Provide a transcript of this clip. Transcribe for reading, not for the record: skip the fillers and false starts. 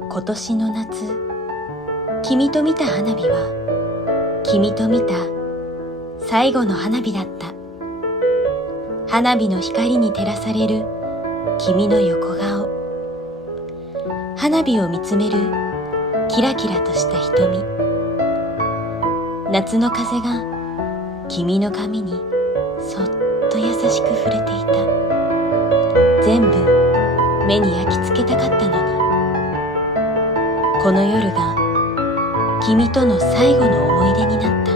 今年の夏、君と見た花火は、君と見た最後の花火だった。花火の光に照らされる君の横顔。花火を見つめるキラキラとした瞳。夏の風が君の髪にそっと優しく触れていた。全部目に焼き付けたかったのに。この夜が君との最後の思い出になった。